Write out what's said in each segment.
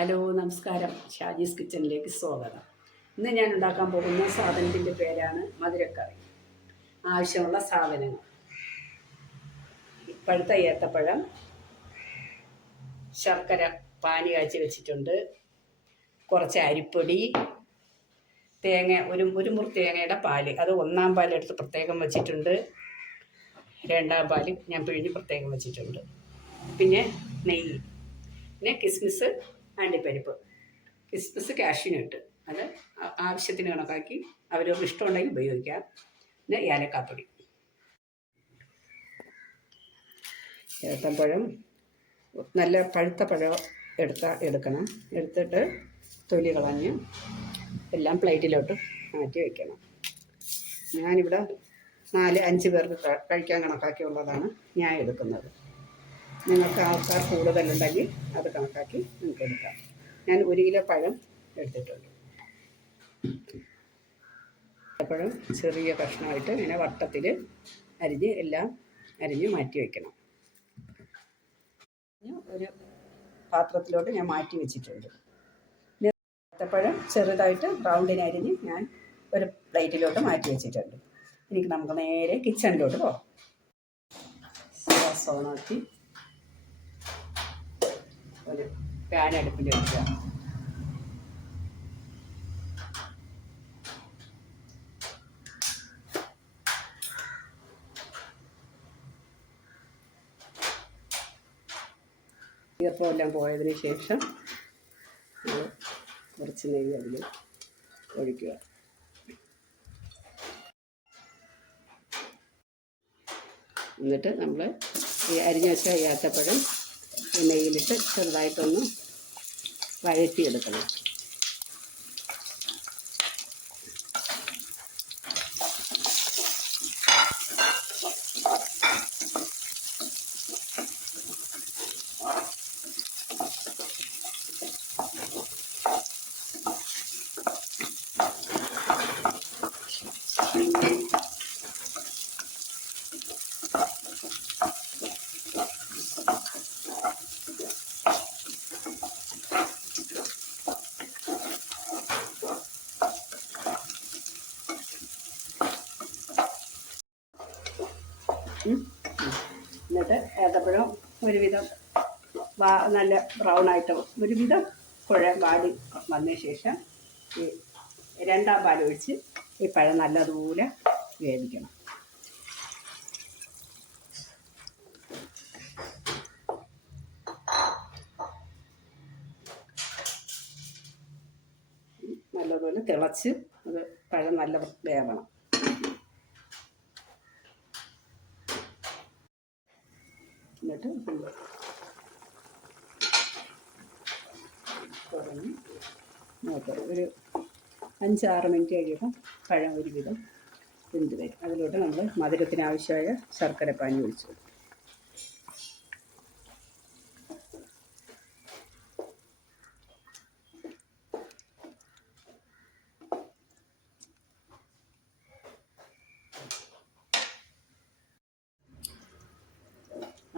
Hello നമസ്കാരം, ഷാജീസ് കിച്ചണിലേക്ക് സ്വാഗതം. ഇന്ന് ഞാൻ ഉണ്ടാക്കാൻ പോകുന്ന സാധനത്തിൻ്റെ പേരാണ് മധുരക്കറി. ആവശ്യമുള്ള സാധനങ്ങൾ: പഴുത്ത ഏത്തപ്പഴം, ശർക്കര പാനി കാച്ചി വെച്ചിട്ടുണ്ട്, കുറച്ച് അരിപ്പൊടി, തേങ്ങ, ഒരു മുറി തേങ്ങയുടെ പാല്, അത് ഒന്നാം പാലെടുത്ത് പ്രത്യേകം വെച്ചിട്ടുണ്ട്, രണ്ടാം പാല് ഞാൻ പിഴിഞ്ഞ് പ്രത്യേകം വെച്ചിട്ടുണ്ട്, പിന്നെ നെയ്യ്, പിന്നെ കിസ്മിസ്, അണ്ടിപ്പരിപ്പ്, കിസ്മിസ് കാഷ്യൂനട്ട്, അത് ആവശ്യത്തിന് കണക്കാക്കി അവരവർക്ക് ഇഷ്ടമുണ്ടെങ്കിൽ ഉപയോഗിക്കാം, പിന്നെ ഏലക്കാപ്പൊടി. ഏത്തപ്പഴം നല്ല പഴുത്ത പഴം എടുക്കണം. എടുത്തിട്ട് തൊലി കളഞ്ഞ് എല്ലാം പ്ലേറ്റിലോട്ട് മാറ്റി വയ്ക്കണം. ഞാനിവിടെ 4-5 പേർക്ക് കഴിക്കാൻ കണക്കാക്കിയുള്ളതാണ് ഞാൻ എടുക്കുന്നത്. നിങ്ങൾക്ക് ആൾക്കാർ കൂടുതലുണ്ടെങ്കിൽ അത് കണക്കാക്കി നിങ്ങൾക്ക് എടുക്കാം. ഞാൻ 1 കിലോ പഴം എടുത്തിട്ടുണ്ട്. പഴം ചെറിയ കഷ്ണമായിട്ട് ഇങ്ങനെ വട്ടത്തിൽ എല്ലാം അരിഞ്ഞ് മാറ്റി വയ്ക്കണം. ഒരു പാത്രത്തിലോട്ട് ഞാൻ മാറ്റി വെച്ചിട്ടുണ്ട്. ഏത്തപ്പഴം ചെറുതായിട്ട് റൗണ്ടിന് അരിഞ്ഞ് ഞാൻ ഒരു പ്ലേറ്റിലോട്ട് മാറ്റി വെച്ചിട്ടുണ്ട്. എനിക്ക് നമുക്ക് നേരെ കിച്ചണിലോട്ട് പോകാം. ഗ്യാസ് ഓണാക്കി ഒരു പാൻ അടുപ്പിൽ വയ്ക്കുക. ഈർപ്പമെല്ലാം പോയതിന് ശേഷം കുറച്ച് നെയ്യ് അതിൽ ഒഴിക്കുക. എന്നിട്ട് നമ്മൾ ഈ അരിഞ്ഞു വെച്ച ഏത്തപ്പഴം നെയ്യിലിട്ട് ചെറുതായിട്ടൊന്ന് വഴറ്റിയെടുക്കണം. എന്നിട്ട് ഏത്തപ്പഴം ഒരുവിധം നല്ല ബ്രൗണായിട്ട് ഒരുവിധം വാടി വന്ന ശേഷം ഈ രണ്ടാം പാലൊഴിച്ച് ഈ പഴം നല്ലതുപോലെ വേവിക്കണം. നല്ലതുപോലെ തിളച്ച് അത് പഴം നല്ല വേവണം. എന്നിട്ട് തുറന്ന് നോക്കാം. ഒരു 5-6 മിനിറ്റ് കഴിയുമ്പോൾ പഴം ഒരുവിധം വെന്ത് വരും. അതിലോട്ട് നമ്മൾ മധുരത്തിന് ആവശ്യമായ ശർക്കര പാനി ഒഴിച്ചു കൊടുക്കും.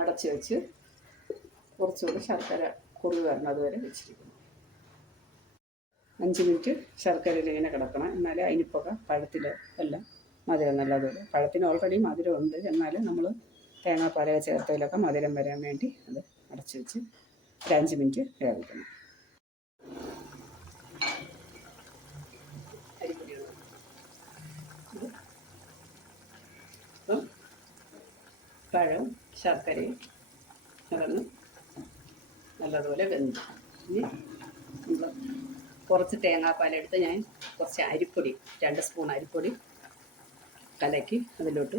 അടച്ച് വെച്ച് കുറച്ചുകൂടി ശർക്കര കുറുകി വരുന്നത് വരെ വെച്ചിരിക്കുന്നു. 5 മിനിറ്റ് ശർക്കരയിൽ ഇങ്ങനെ കിടക്കണം. എന്നാലേ അതിനിപ്പൊക്കെ പഴത്തിൽ എല്ലാം മധുരം നല്ലതുപോലെ. പഴത്തിന് ഓൾറെഡി മധുരം ഉണ്ട്, എന്നാലും നമ്മൾ തേങ്ങാപ്പാലൊക്കെ ചേർത്തതിലൊക്കെ മധുരം വരാൻ വേണ്ടി അത് അടച്ച് വെച്ച് ഒരു 5 മിനിറ്റ് വേവിക്കണം. അപ്പം പഴവും ശർക്കരയും കിടന്ന് നല്ലതുപോലെ വെന്തു. ഇനി നമ്മൾ കുറച്ച് തേങ്ങാപ്പാലെടുത്ത് ഞാൻ കുറച്ച് അരിപ്പൊടി 2 സ്പൂൺ അരിപ്പൊടി കലക്കി അതിലോട്ട്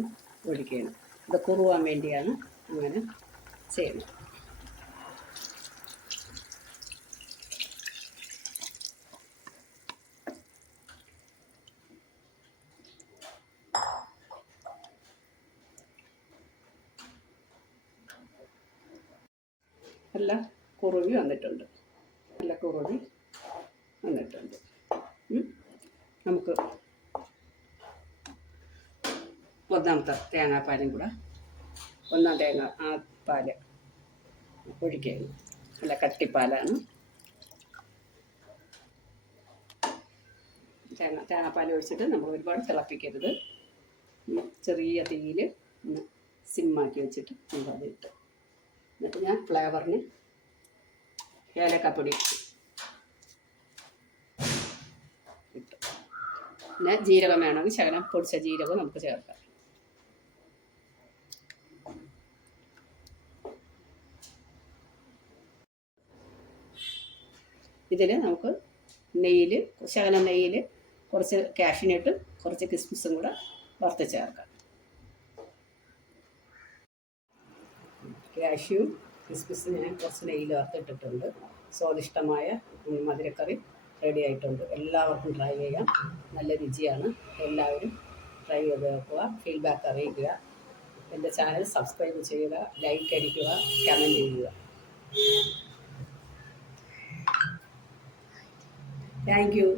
ഒഴിക്കുകയാണ്. ഇത് കുറുവാൻ വേണ്ടിയാണ് അങ്ങനെ ചെയ്യുന്നത്. നല്ല കുറുവി വന്നിട്ടുണ്ട്. നമുക്ക് ഒന്നാമത്തെ തേങ്ങാപ്പാലും കൂടെ, ഒന്നാം തേങ്ങ ആ പാല് ഒഴിക്കുകയാണ്. നല്ല കട്ടിപ്പാലാണ്. തേങ്ങാപ്പാൽ ഒഴിച്ചിട്ട് നമ്മൾ ഒരുപാട് തിളപ്പിക്കരുത്. ചെറിയ തീയിൽ ഒന്ന് സിമ്മാക്കി വെച്ചിട്ട് നമ്മളത് ഇട്ട്, എന്നിട്ട് ഞാൻ ഫ്ലേവറിന് ഏലക്കപ്പൊടി ഇട്ടു. പിന്നെ ജീരകം വേണമെങ്കിൽ ശകലം പൊടിച്ച ജീരകം നമുക്ക് ചേർക്കാം. ഇതിൽ നമുക്ക് ശകലം നെയ്യിൽ കുറച്ച് കാഷ്യൂനട്ടും കുറച്ച് കിസ്മിസും കൂടെ വറുത്ത് ചേർക്കാം. കാഷ്യൂ കിസ്മിസ് ഞാൻ കുറച്ച് നെയ്യിൽ വറുത്തിട്ടിട്ടുണ്ട്. സ്വാദിഷ്ടമായ മധുരക്കറി റെഡി ആയിട്ടുണ്ട്. എല്ലാവർക്കും ട്രൈ ചെയ്യാം, നല്ല രുചിയാണ്. എല്ലാവരും ട്രൈ ചെയ്ത് നോക്കുക, ഫീഡ്ബാക്ക് അറിയിക്കുക. എൻ്റെ ചാനൽ സബ്സ്ക്രൈബ് ചെയ്യുക, ലൈക്ക് അടിക്കുക, കമൻറ്റ് ചെയ്യുക. Thank you.